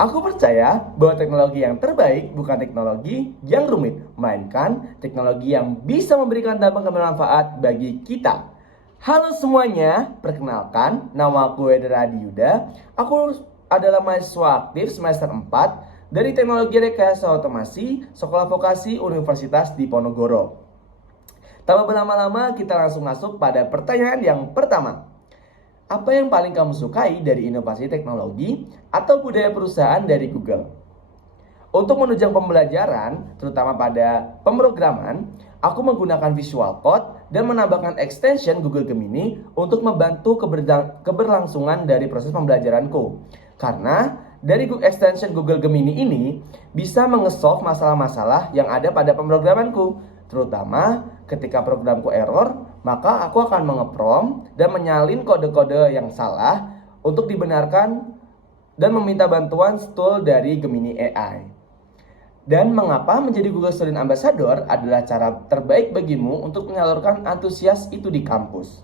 Aku percaya bahwa teknologi yang terbaik bukan teknologi yang rumit, melainkan teknologi yang bisa memberikan dampak dan bermanfaat bagi kita. Halo semuanya, perkenalkan, nama aku Eder Adiuda. Aku adalah mahasiswa aktif semester 4 dari Teknologi Rekayasa Otomasi Sekolah Vokasi Universitas Diponegoro. Tanpa berlama-lama, kita langsung masuk pada pertanyaan yang pertama. Apa yang paling kamu sukai dari inovasi teknologi atau budaya perusahaan dari Google? Untuk menunjang pembelajaran, terutama pada pemrograman, aku menggunakan Visual Code dan menambahkan extension Google Gemini untuk membantu keberlangsungan dari proses pembelajaranku. Karena dari extension Google Gemini ini bisa mengesolve masalah-masalah yang ada pada pemrogramanku, terutama ketika programku error, maka aku akan mengeprom dan menyalin kode-kode yang salah untuk dibenarkan dan meminta bantuan tool dari Gemini AI. Dan mengapa menjadi Google Student Ambassador adalah cara terbaik bagimu untuk menyalurkan antusias itu di kampus.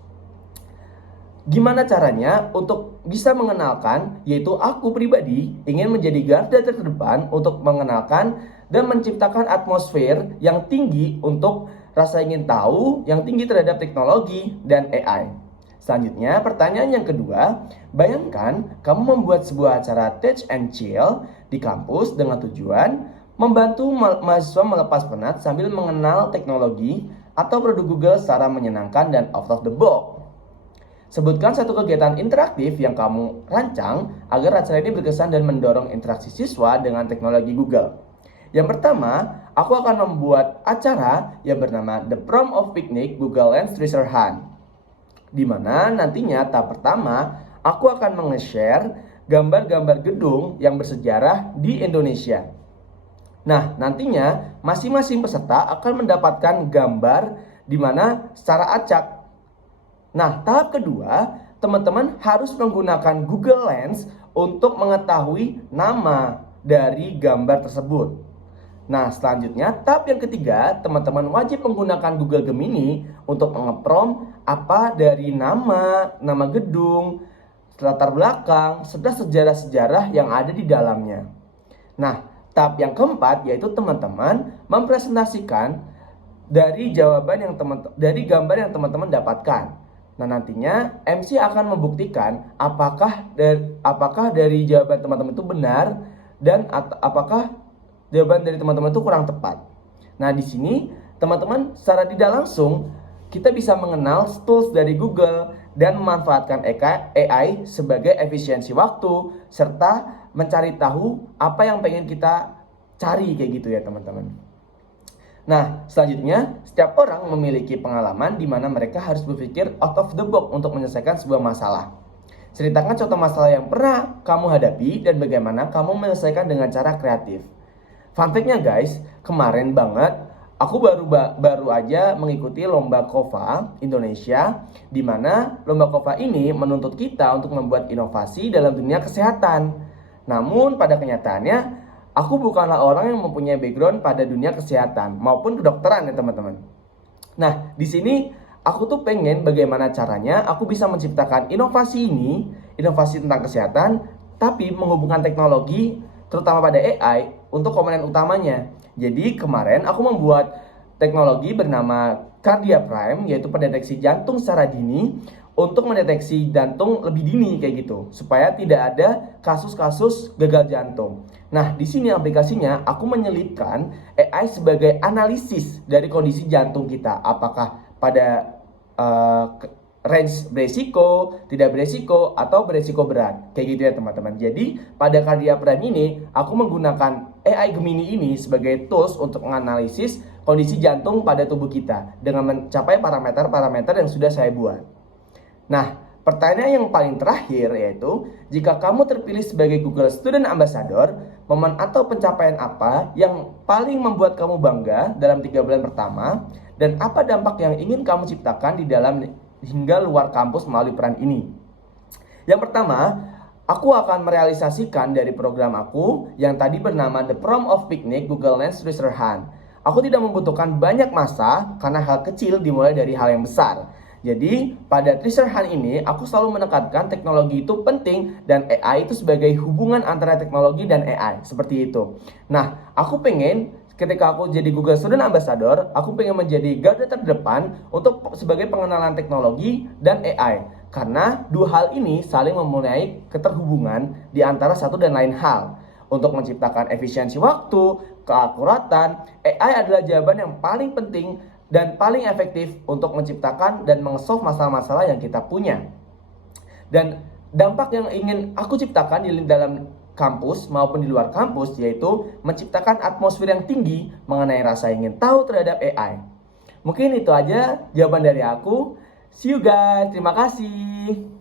Gimana caranya untuk bisa mengenalkan, yaitu aku pribadi ingin menjadi garda terdepan untuk mengenalkan dan menciptakan atmosfer yang tinggi untuk rasa ingin tahu yang tinggi terhadap teknologi dan AI. Selanjutnya, pertanyaan yang kedua, bayangkan kamu membuat sebuah acara Touch and Chill di kampus dengan tujuan membantu mahasiswa melepas penat sambil mengenal teknologi atau produk Google secara menyenangkan dan out of the box. Sebutkan satu kegiatan interaktif yang kamu rancang agar acara ini berkesan dan mendorong interaksi siswa dengan teknologi Google. Yang pertama, aku akan membuat acara yang bernama The Prom of Picnic Google Lens Treasure Hunt, di mana nantinya tahap pertama aku akan menge-share gambar-gambar gedung yang bersejarah di Indonesia. Nah, nantinya masing-masing peserta akan mendapatkan gambar di mana secara acak. Nah, tahap kedua, teman-teman harus menggunakan Google Lens untuk mengetahui nama dari gambar tersebut. Nah, selanjutnya tahap yang ketiga, teman-teman wajib menggunakan Google Gemini untuk mengeprom apa dari nama gedung, latar belakang, serta sejarah-sejarah yang ada di dalamnya. Nah, tahap yang keempat yaitu teman-teman mempresentasikan dari gambar yang teman-teman dapatkan. Nah, nantinya MC akan membuktikan apakah dari jawaban teman-teman itu benar dan apakah jawaban dari teman-teman itu kurang tepat. Nah, di sini teman-teman secara tidak langsung kita bisa mengenal tools dari Google dan memanfaatkan AI sebagai efisiensi waktu serta mencari tahu apa yang pengen kita cari kayak gitu ya teman-teman. Nah, selanjutnya, setiap orang memiliki pengalaman di mana mereka harus berpikir out of the box untuk menyelesaikan sebuah masalah. Ceritakan contoh masalah yang pernah kamu hadapi dan bagaimana kamu menyelesaikan dengan cara kreatif. Fun fact-nya guys, kemarin banget aku baru aja mengikuti lomba KOFA Indonesia, di mana lomba KOFA ini menuntut kita untuk membuat inovasi dalam dunia kesehatan. Namun pada kenyataannya aku bukanlah orang yang mempunyai background pada dunia kesehatan maupun kedokteran ya teman-teman. Nah, di sini aku tuh pengen bagaimana caranya aku bisa menciptakan inovasi tentang kesehatan, tapi menghubungkan teknologi terutama pada AI untuk komponen utamanya. Jadi kemarin aku membuat teknologi bernama Cardia Prime, yaitu pendeteksi jantung secara dini untuk mendeteksi jantung lebih dini kayak gitu, supaya tidak ada kasus-kasus gagal jantung. Nah, di sini aplikasinya aku menyelipkan AI sebagai analisis dari kondisi jantung kita, apakah pada range beresiko, tidak beresiko, atau beresiko berat. Kayak gitu ya teman-teman. Jadi pada Cardia Prime ini aku menggunakan AI Gemini ini sebagai tools untuk menganalisis kondisi jantung pada tubuh kita dengan mencapai parameter-parameter yang sudah saya buat. Nah, pertanyaan yang paling terakhir yaitu, jika kamu terpilih sebagai Google Student Ambassador, momen atau pencapaian apa yang paling membuat kamu bangga dalam 3 bulan pertama, dan apa dampak yang ingin kamu ciptakan di dalam hingga luar kampus melalui peran ini? Yang pertama, aku akan merealisasikan dari program aku yang tadi bernama The Prom of Picnic Google Lens Treasure Hunt. Aku tidak membutuhkan banyak masa karena hal kecil dimulai dari hal yang besar. Jadi, pada Treasure Hunt ini, aku selalu menekankan teknologi itu penting dan AI itu sebagai hubungan antara teknologi dan AI, seperti itu. Nah, aku pengen ketika aku jadi Google Student Ambassador, aku pengen menjadi garda terdepan untuk sebagai pengenalan teknologi dan AI. Karena dua hal ini saling mempunyai keterhubungan di antara satu dan lain hal. Untuk menciptakan efisiensi waktu, keakuratan, AI adalah jawaban yang paling penting dan paling efektif untuk menciptakan dan meng-solve masalah-masalah yang kita punya. Dan dampak yang ingin aku ciptakan di dalam kampus maupun di luar kampus yaitu menciptakan atmosfer yang tinggi mengenai rasa ingin tahu terhadap AI. Mungkin itu aja jawaban dari aku. See you guys, terima kasih.